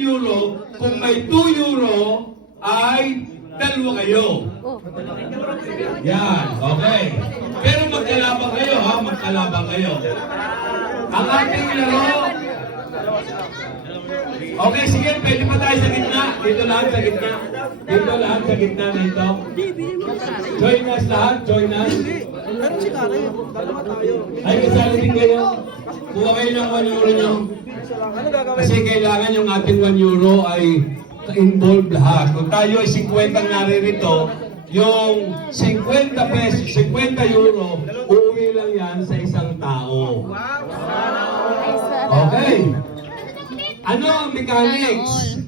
euro, kung may 2 euro, ay dalawa kayo. Yan, okay. Pero magkalabang kayo, ha? Magkalabang kayo. Ang ating laro, okay, sige, pwede pa tayo sa gitna. Dito lahat sa gitna. Dito lahat sa gitna nito. Join us lahat, join us. Ay, kasali din kayo. Kuha kayo ng 1 euro nyo. Kasi kailangan yung ating 1 euro ay involved lahat. Kung tayo ay 50 ang naririto, yung 50 pesos, 50 euro, uuwi lang yan sa isang tao. Okay. Ano ang mechanics?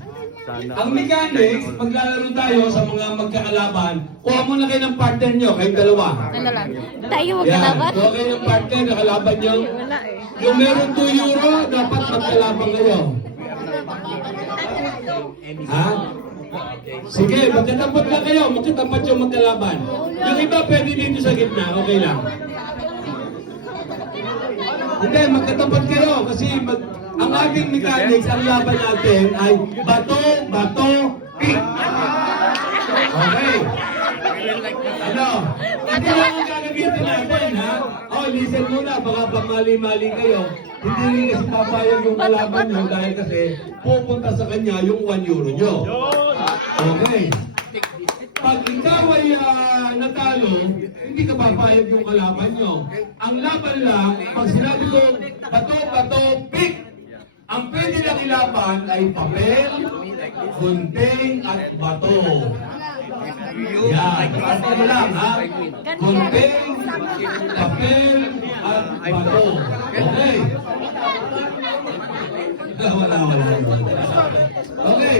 Ang mechanics, maglalaro tayo sa mga magkakalaban, kuha muna kayo ng partner nyo, kayong dalawa. Ano lang? Tayo Yan, magkalaban? kuha kayo ng partner, nakalaban nyo. Yung meron 2 euro, dapat magkalaban kayo. Ha? Sige, magkatapat na kayo, magkatapat yung magkalaban. Yung iba pwede dito sa gitna, okay lang. Hindi, magkatapat kayo kasi ang ating mechanics, ang laban natin ay bato, bato, pick. Okay. Ano? Ito lang ang gagamitin natin, ha? Oh, listen muna, baka pamali-mali kayo. Hindi rin kasi papayag yung kalaban nyo dahil kasi pupunta sa kanya yung 1 euro nyo. Okay. Pag ikaw ay natalo, hindi ka papayag yung kalaban nyo. Ang laban lang, pag sinabi ko, bato, bato, pick! Ang pwede lang ilaban ay papel, gunting, at bato. Yan. Ano lang, ha? Gunting, papel, at bato. Okay. Wala. Okay.